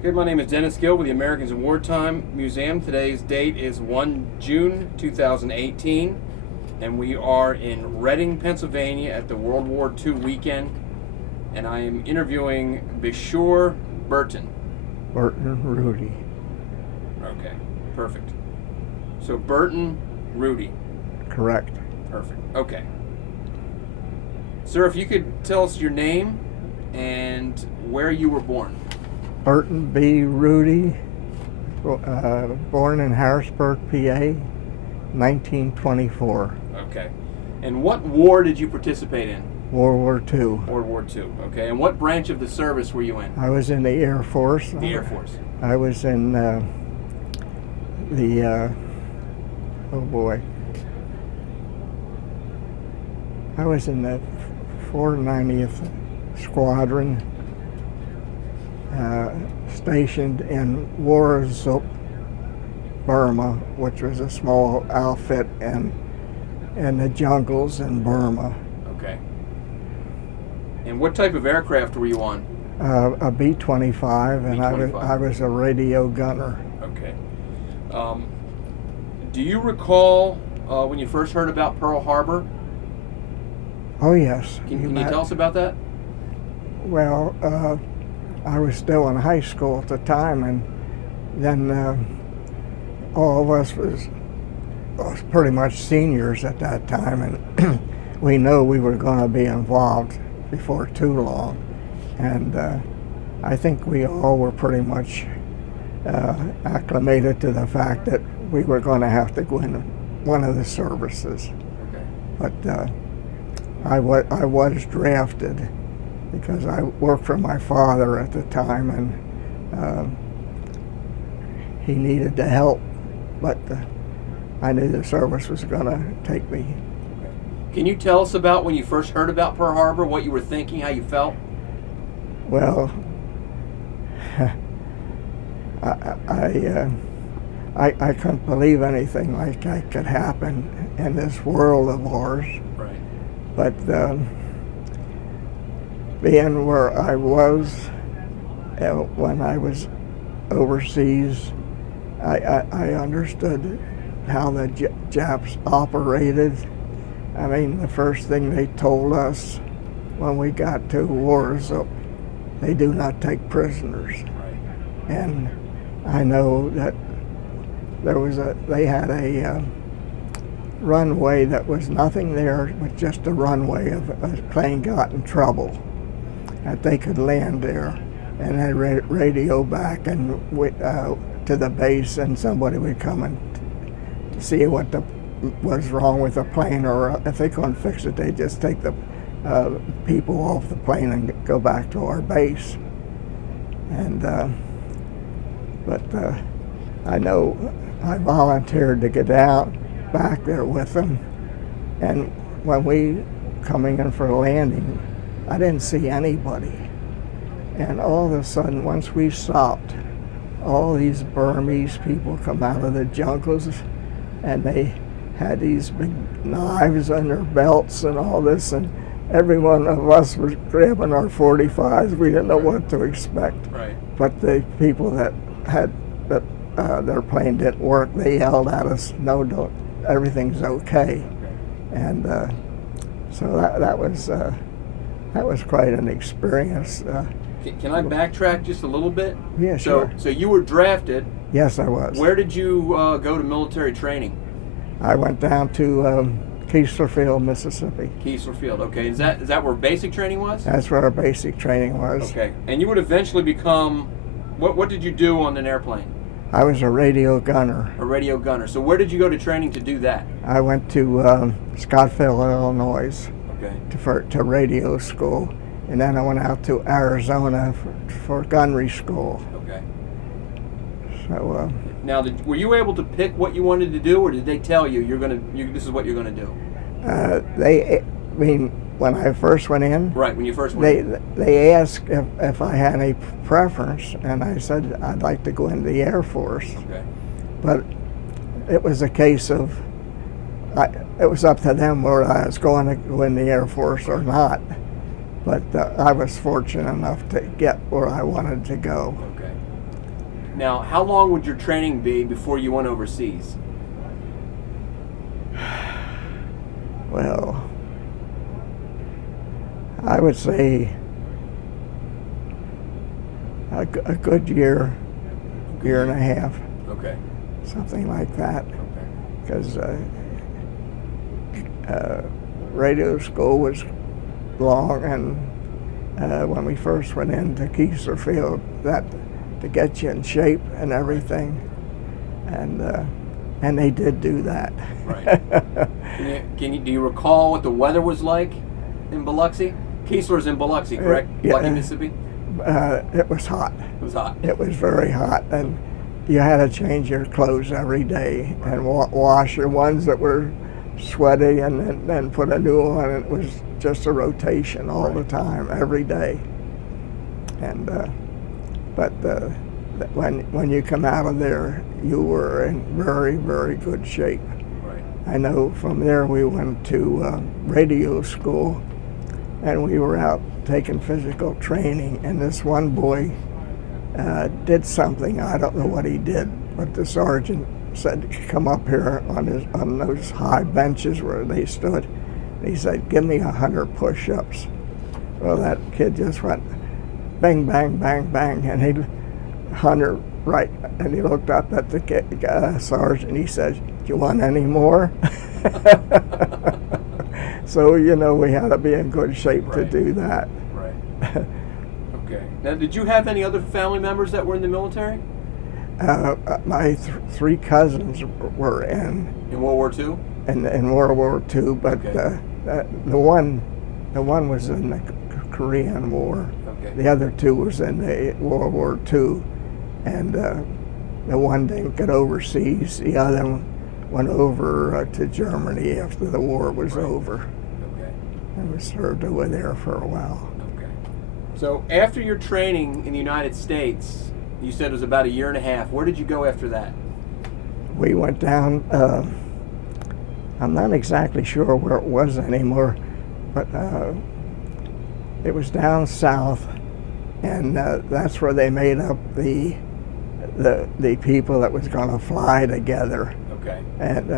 Okay, my name is Dennis Gill with the Americans in Wartime Museum. Today's date is 1 June 2018, and we are in Reading, Pennsylvania at the World War II weekend, and I am interviewing Bishore Burton. Burton Rudy. Okay, perfect. So Burton Rudy. Correct. Perfect. Okay. Sir, if you could tell us your name and where you were born. Burton B. Rudy, born in Harrisburg, PA, 1924. Okay. And what war did you participate in? World War II. World War II. Okay. And what branch of the service were you in? I was in the Air Force. The Air Force. I was in I was in the 490th Squadron, stationed in Wartime, Burma, which was a small outfit in the jungles in Burma. Okay. And what type of aircraft were you on? A B-25, and B-25. I was a radio gunner. Okay. Do you recall when you first heard about Pearl Harbor? Oh yes. Can you tell us about that? Well, I was still in high school at the time, and then all of us was pretty much seniors at that time, and we knew we were going to be involved before too long. And I think we all were pretty much acclimated to the fact that we were going to have to go in one of the services. Okay. But I was drafted because I worked for my father at the time, and he needed the help, but I knew the service was going to take me. Okay. Can you tell us about when you first heard about Pearl Harbor, what you were thinking, how you felt? Well, I couldn't believe anything like that could happen in this world of ours. Right. But being where I was when I was overseas, I understood how the Japs operated. I mean, the first thing they told us when we got to war is they do not take prisoners. Right. And I know that they had a runway that was nothing there but just a runway of a plane got in trouble, that they could land there and then radio back and to the base, and somebody would come and see what was wrong with the plane, or if they couldn't fix it, they'd just take the people off the plane and go back to our base. And but I know I volunteered to get out back there with them, and when we coming in for a landing, I didn't see anybody, and all of a sudden, once we stopped, all these Burmese people come out of the jungles, and they had these big knives on their belts and all this, and every one of us was grabbing our 45s. We didn't know what to expect. Right. But the people that had their plane didn't work, they yelled at us, "No, don't, everything's okay." And so that was quite an experience. Can I backtrack just a little bit? Yeah, sure. So you were drafted. Yes, I was. Where did you go to military training? I went down to Keeslerfield, Mississippi. Keeslerfield. Okay. Is that where basic training was? That's where our basic training was. Okay. And you would eventually become. What did you do on an airplane? I was a radio gunner. A radio gunner. So where did you go to training to do that? I went to Scottsville, Illinois, Okay. to radio school, and then I went out to Arizona for gunnery school. Okay. So Now, were you able to pick what you wanted to do, or did they tell you this is what you're gonna do? when I first went in, Right. When you first went in. they asked if I had any preference, and I said I'd like to go into the Air Force. Okay. But it was a case of it was up to them whether I was going to go in the Air Force or not. But I was fortunate enough to get where I wanted to go. Okay. Now, how long would your training be before you went overseas? Well, I would say a good year, year and a half, Okay. something like that. Okay. Because radio school was long, and when we first went into Keesler Field, that to get you in shape and everything, and they did do that. Right. Do you recall what the weather was like in Biloxi? Keesler's in Biloxi, correct? Yeah. Biloxi, Mississippi? It was hot. It was hot. It was very hot, and you had to change your clothes every day and wash your ones that were sweaty, and then put a new one. And it was just a rotation all the time, every day. And but when you come out of there, you were in very, very good shape. Right. I know from there we went to radio school, and we were out taking physical training, and this one boy did something. I don't know what he did, but the sergeant said, come up here on those high benches where they stood. He said, give me 100 push-ups. Well, that kid just went bang, bang, bang, bang, and he 100 right. And he looked up at the sergeant, and he said, do you want any more? So, we had to be in good shape to do that. Right. Okay. Now, did you have any other family members that were in the military? My three cousins were in World War II? In World War II, but Okay. the one was in the Korean War. Okay. The other two was in the World War II, and the one didn't get overseas. The other one went over to Germany after the war was over. Okay. And was served over there for a while. Okay. So after your training in the United States, you said it was about a year and a half. Where did you go after that? We went down, I'm not exactly sure where it was anymore, but it was down south, and that's where they made up the people that was going to fly together. Okay. And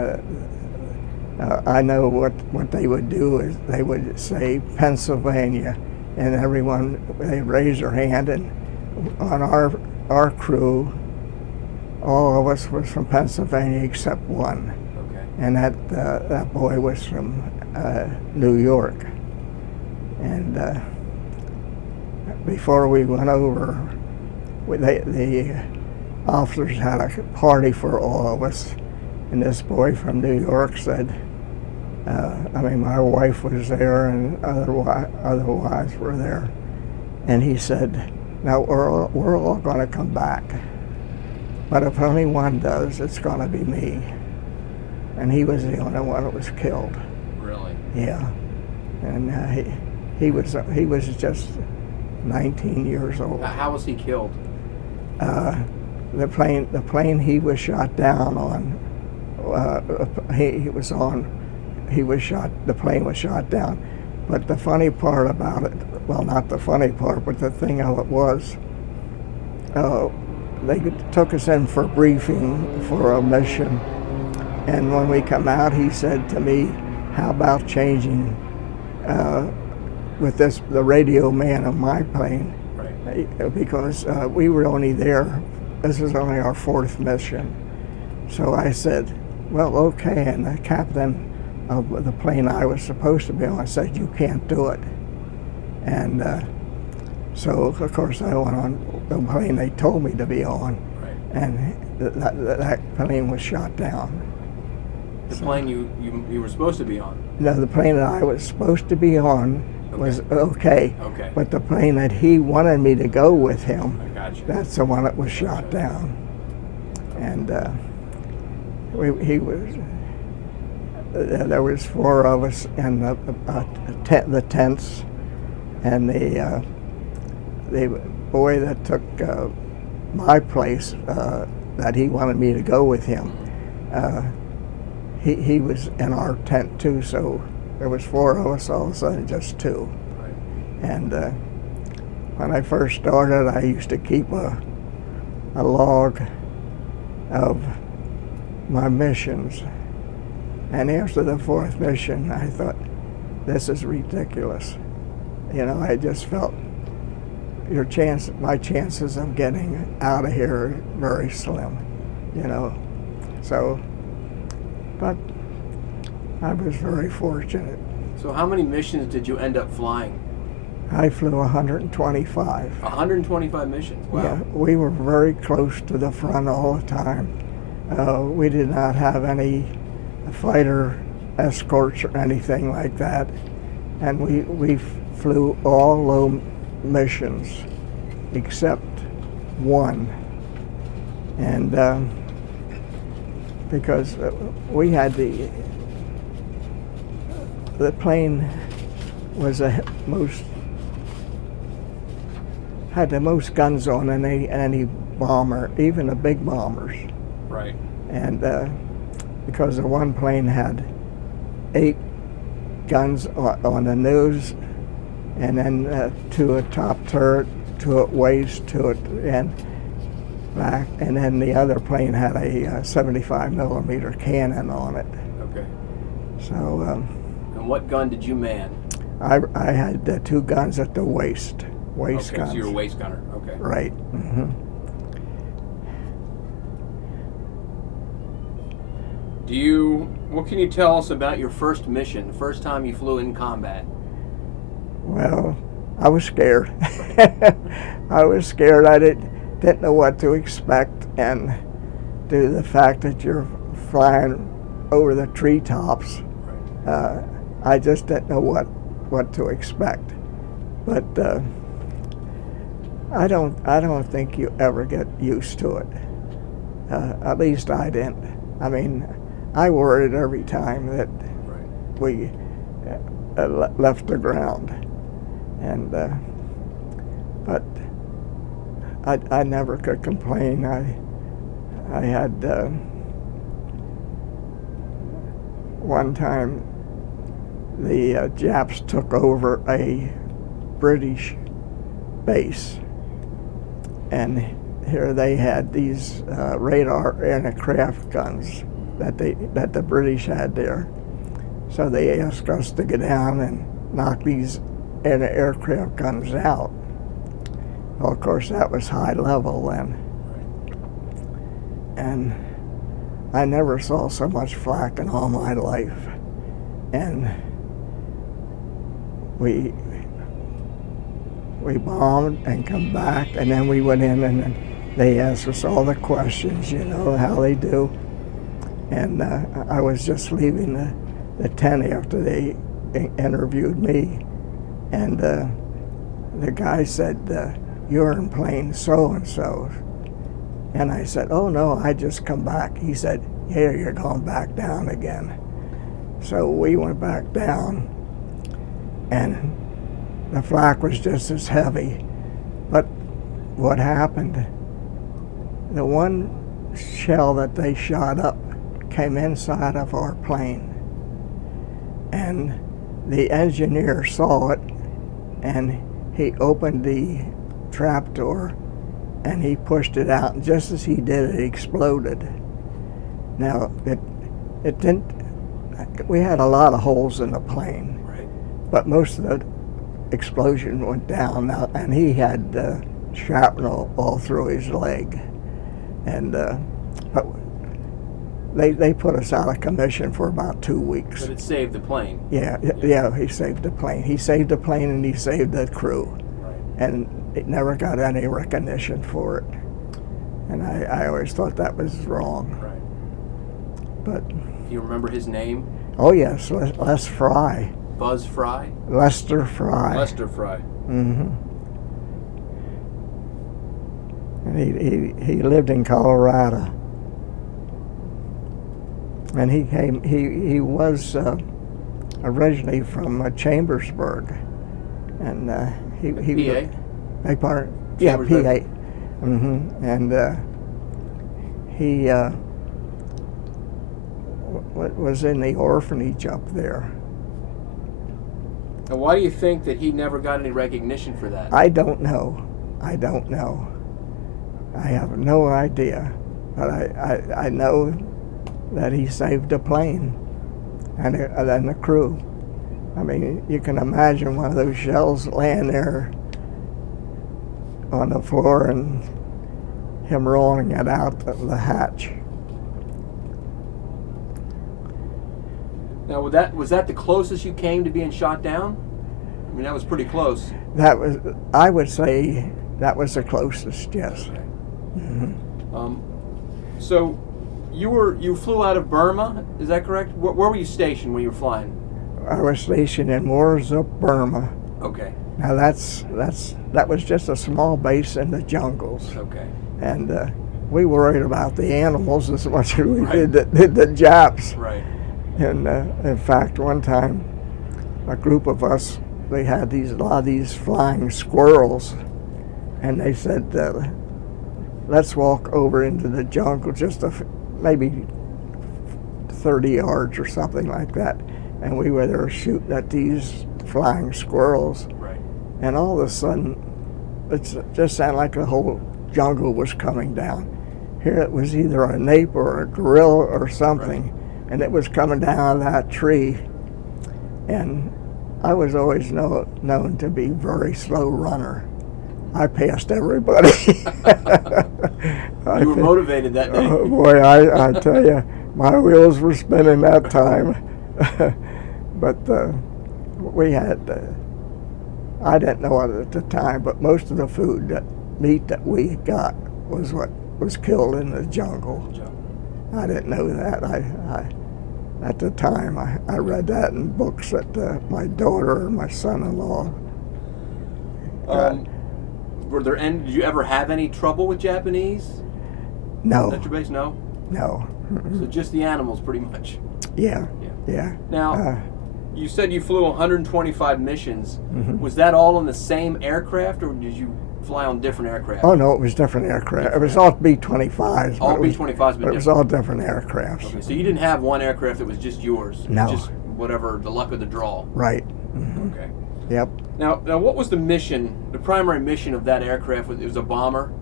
I know what they would do is they would say Pennsylvania, and everyone, they'd raise their hand, and on our crew, all of us was from Pennsylvania except one. Okay. And that boy was from New York. And before we went over, the officers had a party for all of us. And this boy from New York said, my wife was there, and other wives were there. And he said, now we're all going to come back. But if only one does, it's going to be me. And he was the only one that was killed. Really? Yeah. And he was just 19 years old. How was he killed? The plane he was shot down on. The plane was shot down. But the funny part about it, well, not the funny part, but the thing of it was, they took us in for briefing for a mission, and when we come out, he said to me, how about changing with the radio man on my plane? Right. Because we were only there, this is only our 4th mission. So I said, well, okay, and the captain of the plane I was supposed to be on said, you can't do it. And so, of course, I went on the plane they told me to be on, right. And that plane was shot down. The plane you were supposed to be on? No, the plane that I was supposed to be on was okay. Okay. But the plane that he wanted me to go with him, I got you. That's the one that was shot down. And there was 4 of us in the tents, and the boy that took my place, that he wanted me to go with him, he was in our tent too, so there was 4 of us, all of a sudden just 2. Right. And when I first started, I used to keep a log of my missions. And after the fourth mission, I thought, this is ridiculous. You know, I just felt my chances of getting out of here are very slim, you know. So, but I was very fortunate. So how many missions did you end up flying? I flew 125. 125 missions, wow. Yeah, we were very close to the front all the time. We did not have any fighter escorts or anything like that. And we flew all low missions except one. And because we had the plane was had the most guns on any bomber, even the big bombers. Right. And because the one plane had 8 guns on the nose, and then 2 at top turret, 2 at waist, 2 at and back, and then the other plane had a 75 millimeter cannon on it. Okay. So. And what gun did you man? I had the 2 guns at the waist Okay, guns. so you're a waist gunner. Okay. Right. Mm-hmm. What can you tell us about your first mission, the first time you flew in combat? Well, I was scared. I was scared. I didn't know what to expect, and due to the fact that you're flying over the treetops, I just didn't know what to expect. But I don't think you ever get used to it. At least I didn't. I mean, I worried every time that we left the ground, and but I never could complain. I had one time the Japs took over a British base, and here they had these radar aircraft guns that the British had there. So they asked us to go down and knock these aircraft guns out. Well, of course, that was high level then. And I never saw so much flak in all my life. And we bombed and come back, and then we went in and they asked us all the questions, you know, how they do. And I was just leaving the tent after they interviewed me, and the guy said, you're in plane so-and-so. And I said, oh no, I just come back. He said, yeah, you're going back down again. So we went back down, and the flak was just as heavy. But what happened, the one shell that they shot up came inside of our plane, and the engineer saw it, and he opened the trap door and he pushed it out, and just as he did, it exploded. Now it didn't, we had a lot of holes in the plane, Right. but most of the explosion went down, and he had shrapnel all through his leg, and but they put us out of commission for about 2 weeks. But it saved the plane. Yeah, he saved the plane. He saved the plane, and he saved the crew. Right. And it never got any recognition for it. And I always thought that was wrong. Right. But Do you remember his name? oh yes, Les Fry. Buzz Fry? Lester Fry. Lester Fry. Mm-hmm. And he lived in Colorado. And he was originally from Chambersburg, and he PA? PA? Yeah, PA. Chambersburg. Mm-hmm. And he was in the orphanage up there. And why do you think that he never got any recognition for that? I don't know. I have no idea, but I know that he saved a plane and the crew. I mean, you can imagine one of those shells laying there on the floor and him rolling it out the hatch. Now, was that the closest you came to being shot down? I mean, that was pretty close. I would say that was the closest, yes. Okay. Mm-hmm. So, you flew out of Burma, is that correct? Where were you stationed when you were flying? I was stationed in Wartime, Burma. Okay. Now that was just a small base in the jungles. Okay. And we worried about the animals as much as we Right. did the Japs. Right. And in fact, one time, a group of us, they had a lot of these flying squirrels, and they said, let's walk over into the jungle, just maybe 30 yards or something like that. And we were there shooting at these flying squirrels. Right. And all of a sudden, it just sounded like the whole jungle was coming down. Here it was either an ape or a gorilla or something. Right. And it was coming down out of that tree. And I was always known to be a very slow runner. I passed everybody. You were motivated that day. Oh boy, I tell you, my wheels were spinning that time. But we had, I didn't know it at the time, but most of the meat that we got was what was killed in the jungle. I didn't know that. At the time, I read that in books that my daughter and my son-in-law Did you ever have any trouble with Japanese? No. At your base? No? No. So just the animals, pretty much. Yeah. Now, you said you flew 125 missions. Mm-hmm. Was that all on the same aircraft, or did you fly on different aircraft? Oh no, it was different aircraft. It was all B-25s. All B-25s, but it was all different aircrafts. Okay, so you didn't have one aircraft that was just yours. No. Just whatever the luck of the draw. Right. Mm-hmm. Okay. Yep. Now, what was the mission? The primary mission of that aircraft? It was a bomber.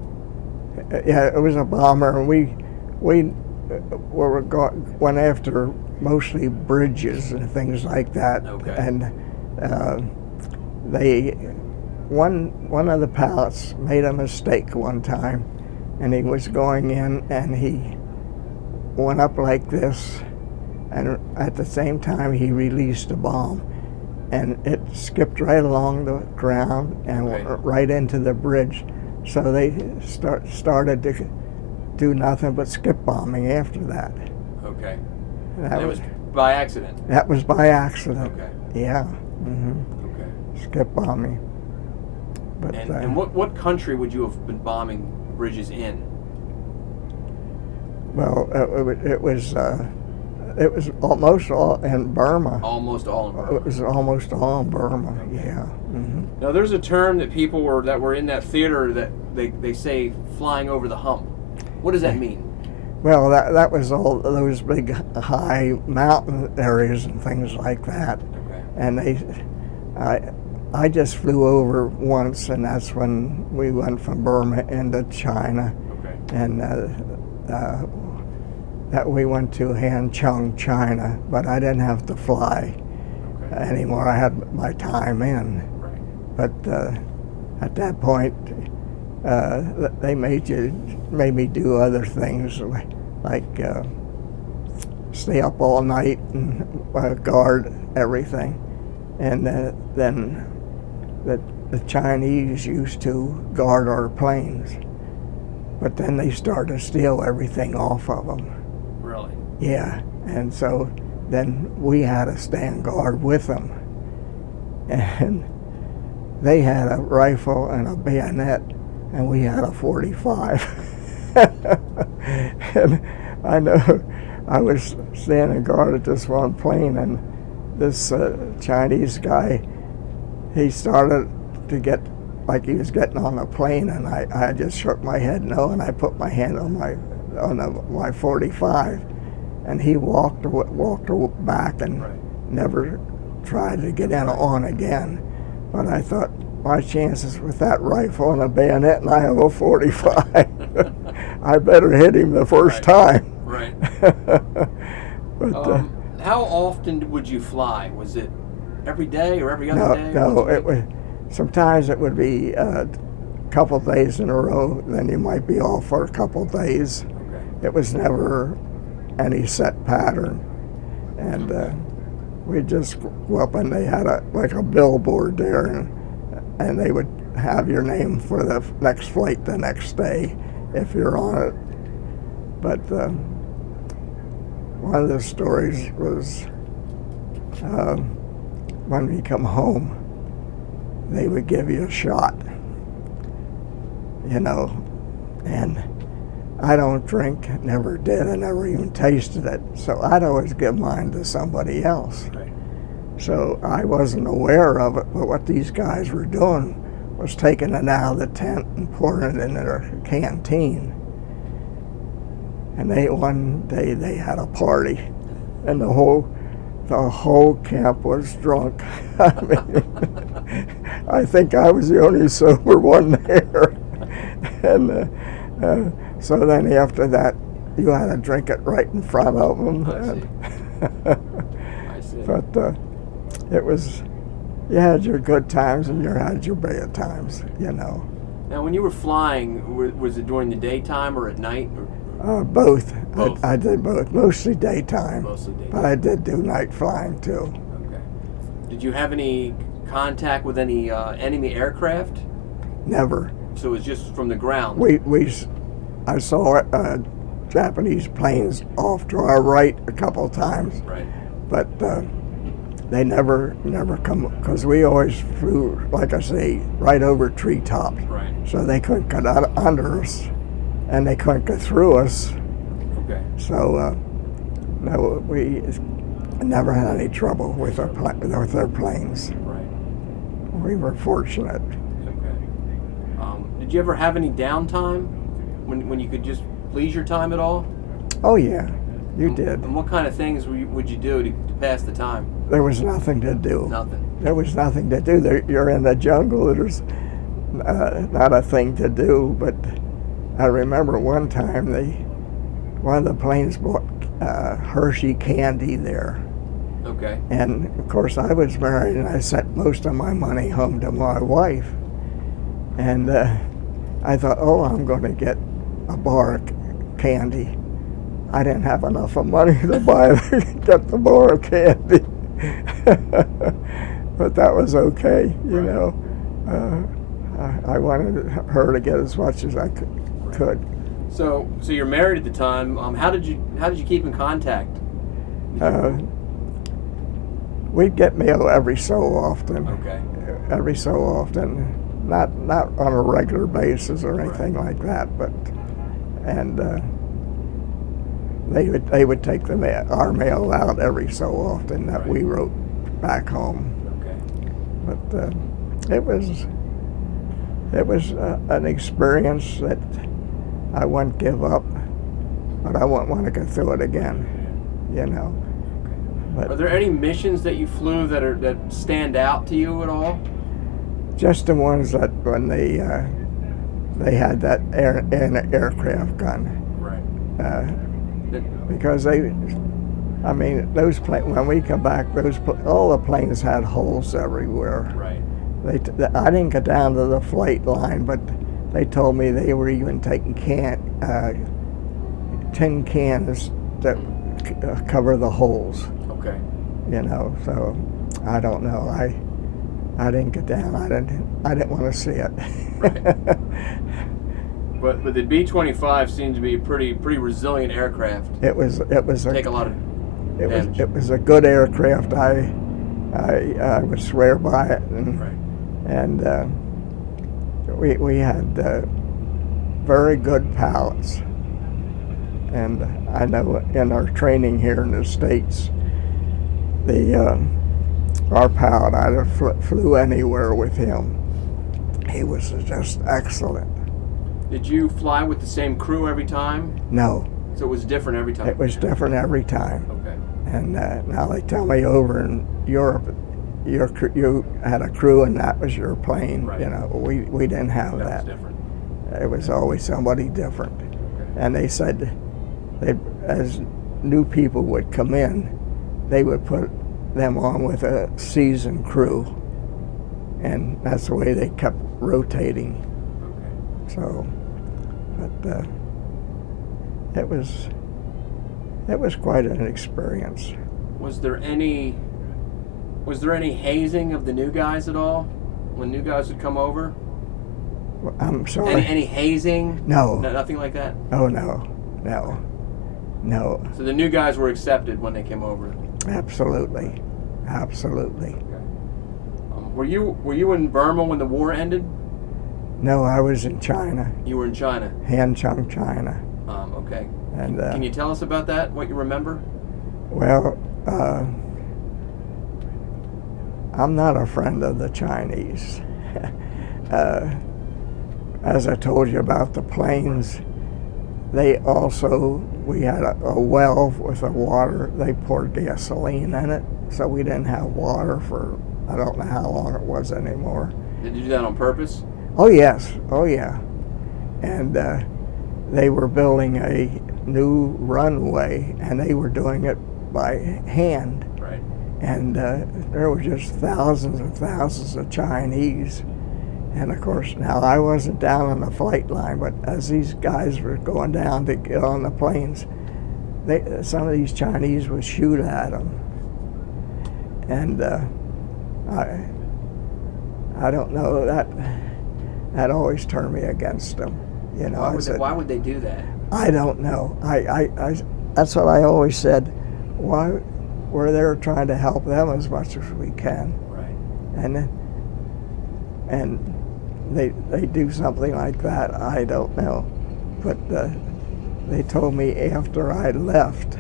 Yeah, it was a bomber, and we went after mostly bridges and things like that. Okay. And one of the pilots made a mistake one time, and he was going in, and he went up like this, and at the same time he released a bomb, and it skipped right along the ground and Okay. right into the bridge. So they started to do nothing but skip bombing after that. Okay. That was by accident. That was by accident. Okay. Yeah. Mm-hmm. Okay. Skip bombing. But and what country would you have been bombing bridges in? Well, it was almost all in Burma. Almost all in Burma. It was almost all in Burma. Okay. Yeah. Mm-hmm. Now, there's a term that people were in that theater that they say flying over the hump. What does that mean? Well, that was all those big high mountain areas and things like that. Okay. And I just flew over once, and that's when we went from Burma into China. Okay. And that we went to Hancheng, China, but I didn't have to fly anymore. I had my time in. Right. But at that point, they made me do other things, like stay up all night and guard everything. And then the Chinese used to guard our planes, but then they started to steal everything off of them. Really? Yeah, and so then we had to stand guard with them. And they had a rifle and a bayonet, and we had a 45. And I know I was standing guard at this one plane, and this Chinese guy, he started to get like he was getting on a plane, and I just shook my head no, and I put my hand on my 45, and he walked back and never tried to get on again. But I thought, my chances with that rifle and a bayonet, and I have a 45. I better hit him the first time. Right. But how often would you fly? Was it every day or every other day? No, it was. Sometimes it would be a couple days in a row. Then you might be off for a couple days. Okay. It was never any set pattern, and we just go up and they had like a billboard there, and they would have your name for the next flight the next day if you're on it. But one of the stories was when we come home, they would give you a shot, and I don't drink, never did, I never even tasted it, so I'd always give mine to somebody else. Right. So I wasn't aware of it, but what these guys were doing was taking it out of the tent and pouring it in their canteen. And one day they had a party, and the whole camp was drunk. I mean, I think I was the only sober one there. And so then after that, you had to drink it right in front of them. I see. But it was, you had your good times and you had your bad times, Now, when you were flying, was it during the daytime or at night? Both. Both. I did both, mostly daytime. Mostly daytime. But I did do night flying too. Okay. Did you have any contact with any enemy aircraft? Never. So it was just from the ground? I saw Japanese planes off to our right a couple of times. Right. But they never come, because we always flew, like I say, right over treetops. Right. So they couldn't get under us, and they couldn't get through us. Okay. So no, we never had any trouble with their planes. Right. We were fortunate. Okay. Did you ever have any downtime when you could just leisure time at all? Oh yeah, you did. And what kind of things would you do to pass the time? There was nothing to do. Nothing. There was nothing to do. You're in the jungle. There's not a thing to do. But I remember one time one of the planes bought Hershey candy there. Okay. And of course I was married and I sent most of my money home to my wife. And I thought, oh, I'm going to get a bar of candy. I didn't have enough of money to get the bar of candy. But that was okay, you know. I wanted her to get as much as I could. So you're married at the time. How did you keep in contact? We'd get mail every so often. Okay. Every so often, not on a regular basis or anything like that, but they would take our mail out every so often that we wrote back home. Okay. But it was an experience that I wouldn't give up, but I wouldn't want to go through it again, you know. But are there any missions that you flew that stand out to you at all? Just the ones that when they had that aircraft gun. Right. Because those planes, when we come back, all the planes had holes everywhere. Right. I didn't get down to the flight line, but they told me they were even taking tin cans that cover the holes. Okay. You know, so I don't know. I didn't get down. I didn't want to see it. Right. But the B-25 seemed to be a pretty resilient aircraft. It was Take a lot of damage. It was a good aircraft. I would swear by it, and we had very good pilots. And I know in our training here in the States, our pilot, I flew anywhere with him. He was just excellent. Did you fly with the same crew every time? No. So it was different every time? It was different every time. Okay. And now they tell me over in Europe, you had a crew and that was your plane. Right. You know, we didn't have That that. was different. It was always somebody different. Okay. And they said, as new people would come in, they would put them on with a seasoned crew, and that's the way they kept rotating. Okay. So, but it was quite an experience. Was there any hazing of the new guys at all when new guys would come over? I'm sorry. Any hazing? No. Nothing like that? Oh no. So the new guys were accepted when they came over? Absolutely. Okay. Were you in Burma when the war ended? No, I was in China. You were in China? Hancheng, China. Okay. And Can you tell us about that, what you remember? well, I'm not a friend of the Chinese. As I told you about the planes, we had a well with the water. They poured gasoline in it, so we didn't have water for, I don't know how long it was anymore. Did you do that on purpose? Oh yes, oh yeah. And they were building a new runway, and they were doing it by hand. Right. And there were just thousands and thousands of Chinese. And of course, now I wasn't down on the flight line, but as these guys were going down to get on the planes, some of these Chinese would shoot at them. And I don't know, that always turned me against them. You know, Why would they do that? I don't know. I that's what I always said. Why we're there trying to help them as much as we can. Right. And they do something like that. I don't know, but they told me after I left.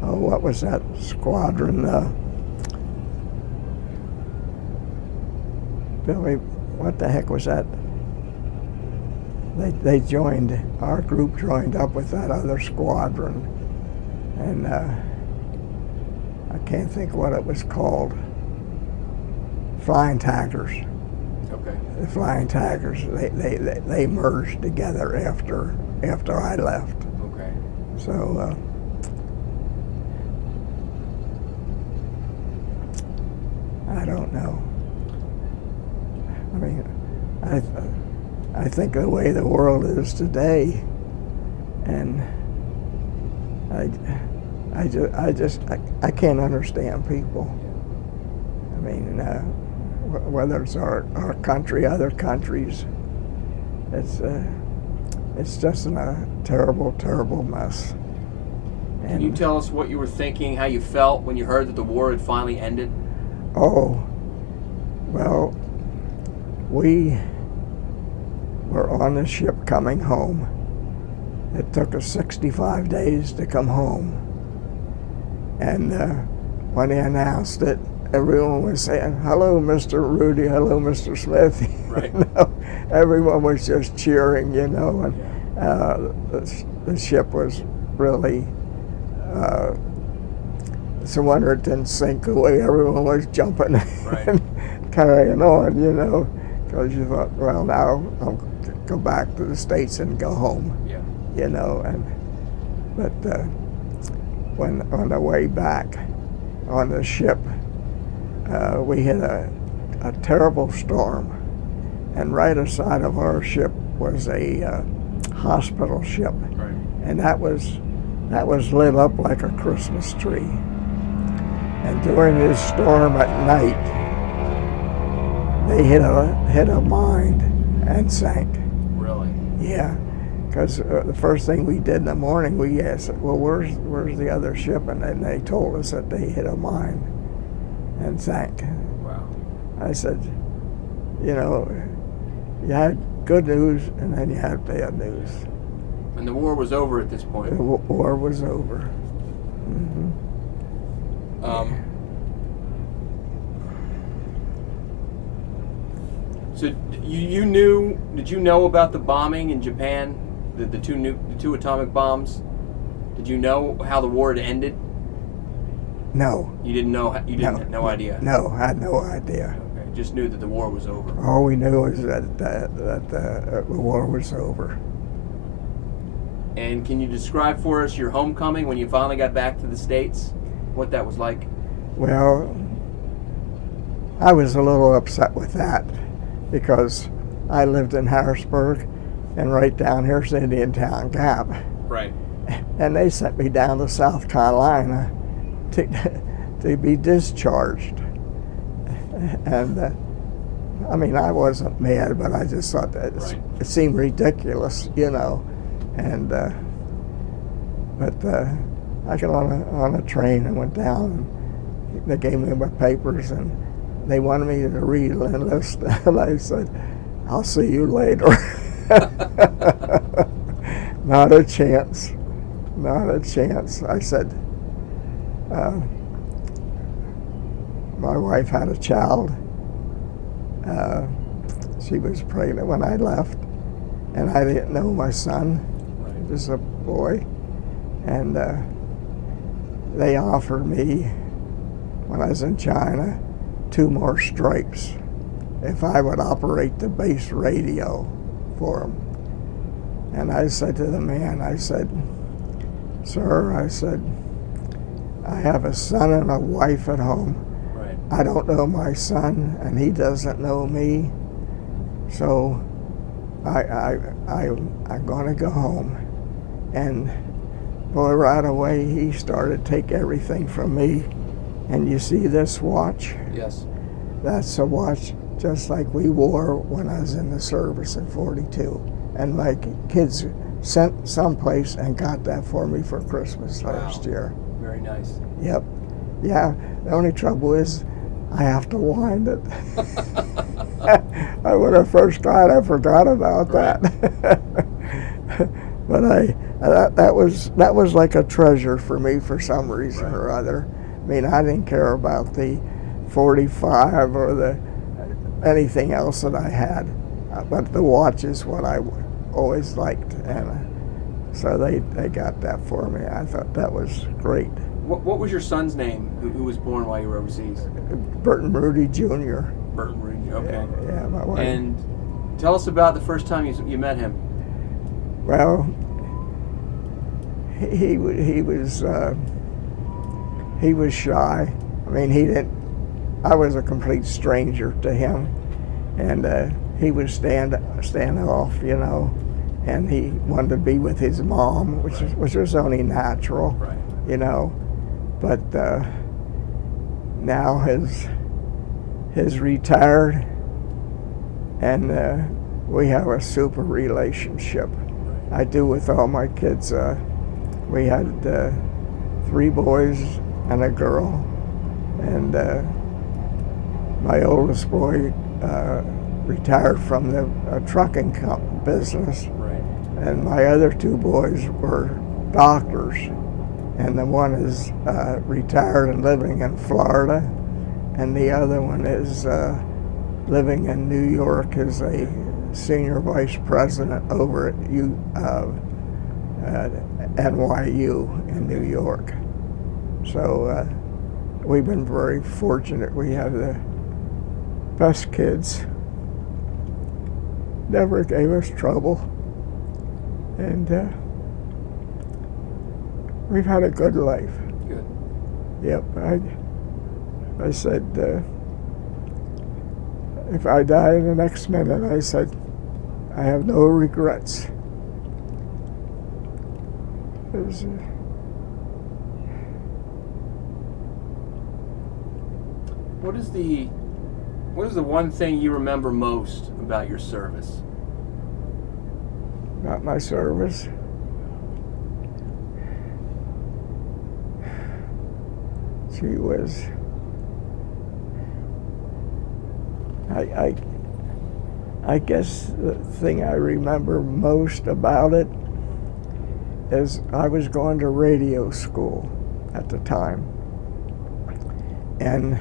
What was that squadron? Billy, what the heck was that? They joined, our group joined up with that other squadron, and I can't think what it was called. Flying Taggers. Okay. The Flying Taggers. They merged together after I left. Okay. So I don't know. I mean, I think the way the world is today, and I can't understand people. I mean, whether it's our country, other countries, it's just a terrible, terrible mess. Can you tell us what you were thinking, how you felt when you heard that the war had finally ended? Oh, well, we were on the ship coming home. It took us 65 days to come home. And when they announced it, everyone was saying, "Hello, Mr. Rudy, hello, Mr. Smith." Right. You know, everyone was just cheering, you know, and the ship was really, it's a wonder it didn't sink the way everyone was jumping Right. and carrying on, you know, because you thought, well, now I'll go back to the States and go home, Yeah. you know, but when on the way back on the ship, we hit a terrible storm, and right aside of our ship was a hospital ship, Right. and that was lit up like a Christmas tree. And during this storm at night, they hit a mine and sank. Really? Yeah, because the first thing we did in the morning, we asked, well, where's the other ship? And then they told us that they hit a mine and sank. Wow. I said, you know, you had good news and then you had bad news. And the war was over at this point. The war was over. Mm-hmm. So you knew? Did you know about the bombing in Japan, the two atomic bombs? Did you know how the war had ended? No. You didn't know. You didn't. No idea. No, I had no idea. Okay. Just knew that the war was over. All we knew was that the war was over. And can you describe for us your homecoming when you finally got back to the States? What that was like? Well, I was a little upset with that because I lived in Harrisburg, and right down here's Indiantown Gap. Right. And they sent me down to South Carolina to be discharged. And I mean, I wasn't mad, but I just thought that it seemed ridiculous, you know. And but I got on a train and went down. And they gave me my papers, and they wanted me to re-enlist. And I said, "I'll see you later." Not a chance. Not a chance. I said, my wife had a child. She was pregnant when I left, and I didn't know my son. He was a boy. And they offered me, when I was in China, 2 more stripes if I would operate the base radio for them. And I said to the man, I said, "Sir," I said, "I have a son and a wife at home. Right. I don't know my son, and he doesn't know me. So I'm going to go home." And boy, right away, he started to take everything from me. And you see this watch? Yes. That's a watch just like we wore when I was in the service in 42. And my kids sent someplace and got that for me for Christmas last year. Very nice. Yep. Yeah, the only trouble is I have to wind it. When I first got it, I forgot about that. But that was like a treasure for me for some reason or other. I mean, I didn't care about the 45 or anything else that I had, but the watch is what I always liked, and so they got that for me. I thought that was great. What was your son's name, who was born while you were overseas? Burton Rudy Jr. Burton Rudy, okay. Yeah, my wife. And tell us about the first time you met him. Well, he was shy. I mean, he didn't. I was a complete stranger to him, and he was stand off, you know, and he wanted to be with his mom, which was only natural, Right. you know. But now his retired, and we have a super relationship. I do with all my kids. We had 3 boys and a girl, and my oldest boy retired from the trucking business, Right. and my other 2 boys were doctors, and the one is retired and living in Florida, and the other one is living in New York as a senior vice president over at NYU in New York. So we've been very fortunate. We have the best kids. Never gave us trouble. And we've had a good life. Good. Yep. I said, if I die in the next minute, I said, I have no regrets. What is the one thing you remember most about your service? About my service? Gee whiz. I guess the thing I remember most about it is I was going to radio school at the time, and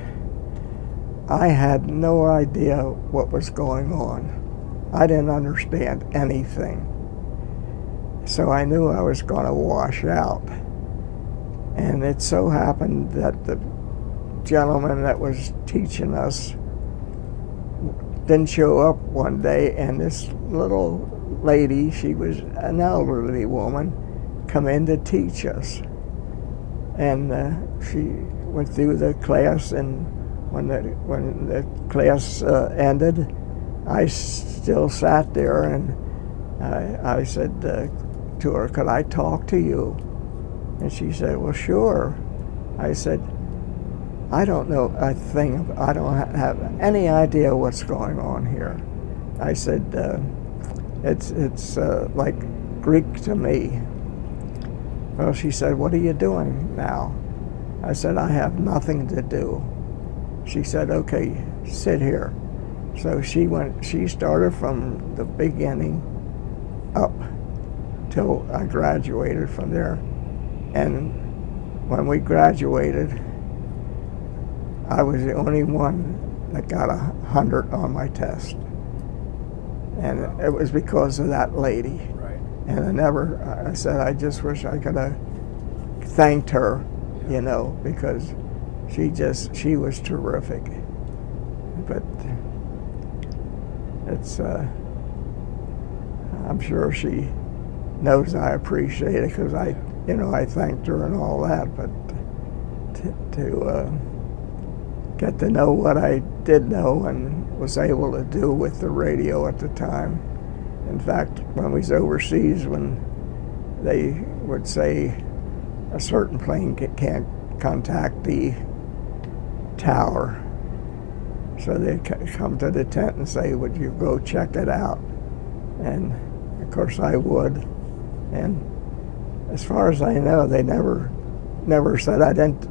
I had no idea what was going on. I didn't understand anything. So I knew I was going to wash out. And it so happened that the gentleman that was teaching us didn't show up one day, and this little lady, she was an elderly woman, come in to teach us. And she went through the class, and when the class ended, I still sat there, and I said to her, "Could I talk to you?" And she said, "Well, sure." I said, "I don't know a thing. I don't have any idea what's going on here." I said, "It's like Greek to me." Well, she said, "What are you doing now?" I said, "I have nothing to do." She said, "Okay, sit here." So she started from the beginning up till I graduated from there. And when we graduated, I was the only one that got 100 on my test. And it was because of that lady. Right. And I said, I just wish I could have thanked her, because she was terrific. But it's, I'm sure she knows I appreciate it, because I thanked her and all that, but to get to know what I did know and was able to do with the radio at the time. In fact, when we was overseas, when they would say a certain plane can't contact the tower, so they'd come to the tent and say, "Would you go check it out?" And of course I would. And as far as I know, they never said I didn't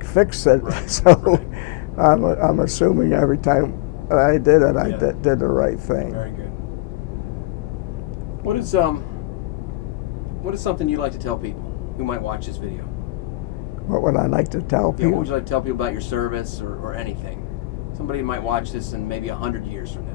fix it. Right. So Right. I'm assuming every time I did it, I did the right thing. Very good. What is something you'd like to tell people who might watch this video? What would I like to tell Yeah, people? what would you like to tell people about your service or anything? Somebody might watch this in maybe 100 years from now.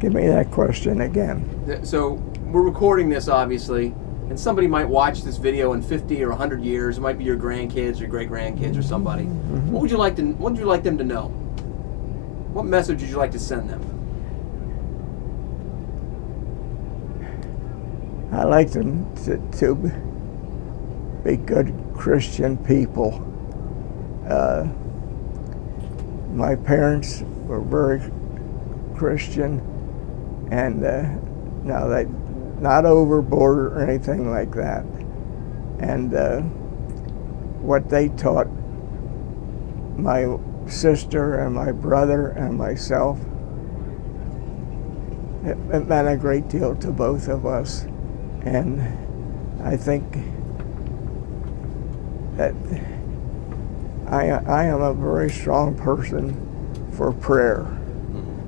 Give me that question again. So we're recording this, obviously, and somebody might watch this video in 50 or 100 years. It might be your grandkids or great-grandkids or somebody. Mm-hmm. What would you like them to know? What message would you like to send them? I like them to be good Christian people. My parents were very Christian, and now they not overboard or anything like that. And what they taught my sister and my brother and myself, it meant a great deal to both of us. And I think that I am a very strong person for prayer.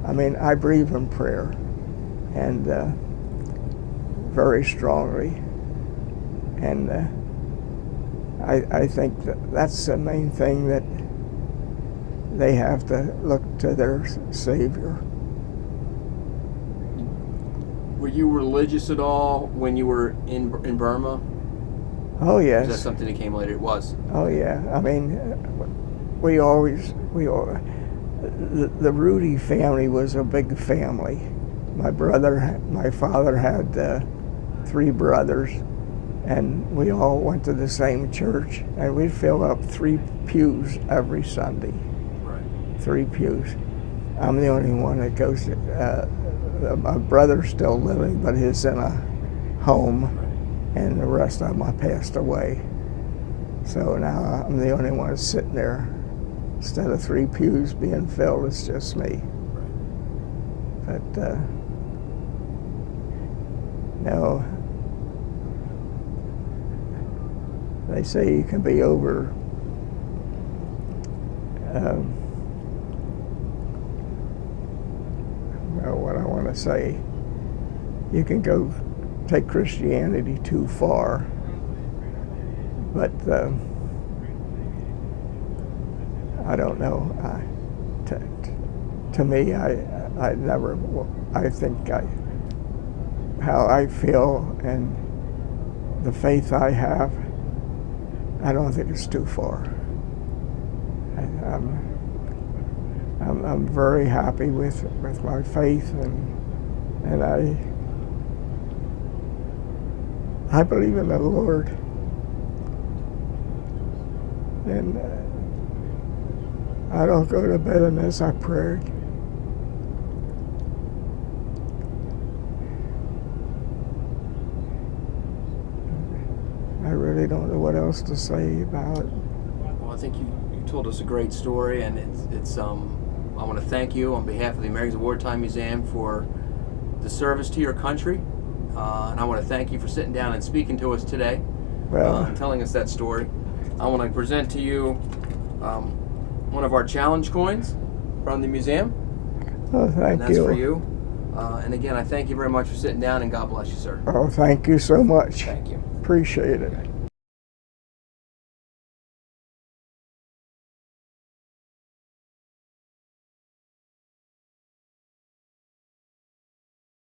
I mean, I believe in prayer, and very strongly. And I think that's the main thing, that they have to look to their Savior. Were you religious at all when you were in Burma? Oh yes. Is that something that came later? It was. Oh yeah. I mean, the Rudy family was a big family. My father had 3 brothers, and we all went to the same church, and we'd fill up 3 pews every Sunday. Right. 3 pews. I'm the only one that goes to, my brother's still living, but he's in a home, Right. and the rest of them I passed away. So now I'm the only one that's sitting there. Instead of 3 pews being filled, it's just me. Right. But no, they say you can be over well, what I want to say, you can go take Christianity too far, but I don't know. To me, I think how I feel and the faith I have, I don't think it's too far. I'm very happy with my faith, and I believe in the Lord, and I don't go to bed unless I pray. I really don't know what else to say about it. Well, I think you told us a great story, and it's I want to thank you on behalf of the Americans of Wartime Museum for the service to your country, and I want to thank you for sitting down and speaking to us today, and telling us that story. I want to present to you one of our challenge coins from the museum. Oh, thank and that's you. for you. And again, I thank you very much for sitting down, and God bless you, sir. Oh, thank you so much. Thank you. Appreciate it. Okay.